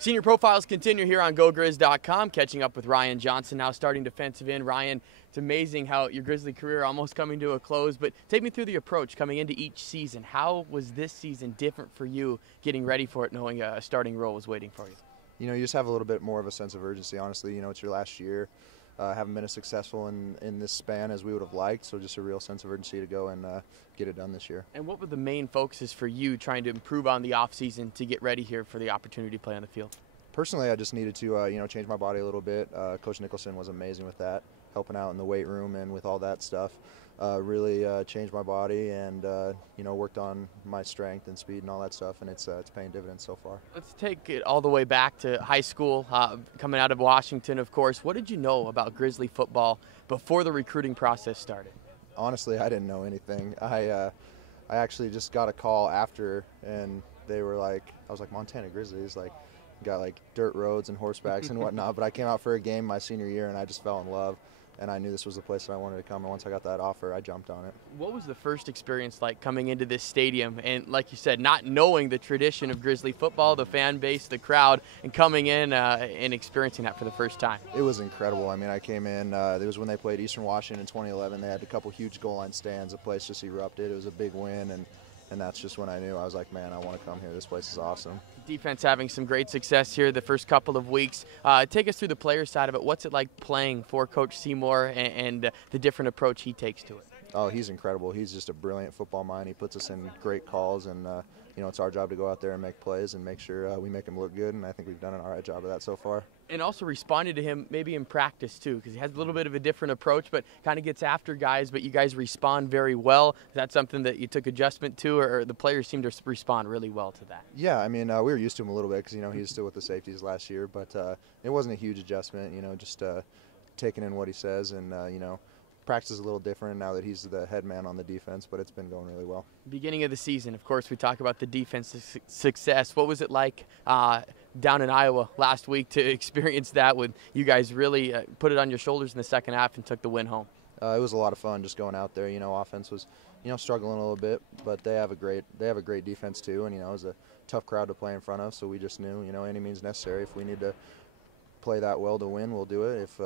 Senior profiles continue here on GoGrizz.com. Catching up with Ryan Johnson, now starting defensive end. Ryan, it's amazing how your Grizzly career almost coming to a close, but take me through the approach coming into each season. How was this season different for you getting ready for it, knowing a starting role was waiting for you? You know, you just have a little bit more of a sense of urgency, honestly. You know, it's your last year. Haven't been as successful in this span as we would have liked, so just a real sense of urgency to go and get it done this year. And what were the main focuses for you trying to improve on the offseason to get ready here for the opportunity to play on the field? Personally, I just needed to, change my body a little bit. Coach Nicholson was amazing with that, helping out in the weight room and with all that stuff. Really changed my body and, worked on my strength and speed and all that stuff, and it's paying dividends so far. Let's take it all the way back to high school, coming out of Washington, of course. What did you know about Grizzly football before the recruiting process started? Honestly, I didn't know anything. I actually just got a call after, and they were like, I was like, Montana Grizzlies, like, got like dirt roads and horsebacks and whatnot, but I came out for a game my senior year and I just fell in love, and I knew this was the place that I wanted to come, and once I got that offer, I jumped on it. What was the first experience like coming into this stadium and, like you said, not knowing the tradition of Grizzly football, the fan base, the crowd, and coming in and experiencing that for the first time? It was incredible. I mean, I came in, it was when they played Eastern Washington in 2011. They had a couple huge goal line stands. The place just erupted. It was a big win, and that's just when I knew. I was like, man, I want to come here. This place is awesome. Defense having some great success here the first couple of weeks. Take us through the player side of it. What's it like playing for Coach Seymour and the different approach he takes to it? Oh, he's incredible. He's just a brilliant football mind. He puts us in great calls, and it's our job to go out there and make plays and make sure we make him look good, and I think we've done an all right job of that so far. And also responded to him maybe in practice too, because he has a little bit of a different approach, but kind of gets after guys, but you guys respond very well. Is that something that you took adjustment to, or the players seem to respond really well to that? Yeah, I mean, we were used to him a little bit because, he was still with the safeties last year, but it wasn't a huge adjustment, just taking in what he says and, practice is a little different now that he's the head man on the defense, but it's been going really well. Beginning of the season, of course, we talk about the defense's success. What was it like down in Iowa last week to experience that with you guys really put it on your shoulders in the second half and took the win home? It was a lot of fun just going out there. Offense was, struggling a little bit, but they have a great defense too, and, it was a tough crowd to play in front of, so we just knew, any means necessary. If we need to play that well to win, we'll do it. If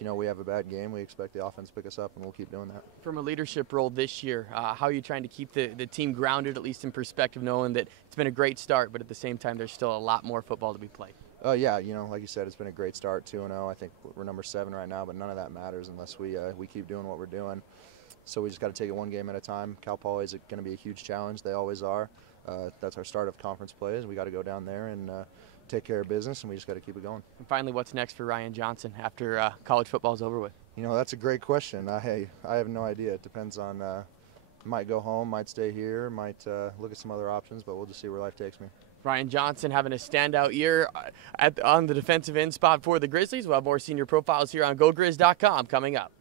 we have a bad game, we expect the offense to pick us up, and we'll keep doing that. From a leadership role this year, how are you trying to keep the team grounded, at least in perspective, knowing that it's been a great start, but at the same time there's still a lot more football to be played? Yeah, like you said, it's been a great start, 2-0. I think we're number 7 right now, but none of that matters unless we keep doing what we're doing. So we just got to take it one game at a time. Cal Poly is going to be a huge challenge. They always are. That's our start of conference plays. We got to go down there and take care of business, and we just got to keep it going. And finally, what's next for Ryan Johnson after college football's over with? That's a great question. I have no idea. It depends on, might go home, might stay here, might look at some other options, but we'll just see where life takes me. Ryan Johnson having a standout year on the defensive end spot for the Grizzlies. We'll have more senior profiles here on GoGrizz.com coming up.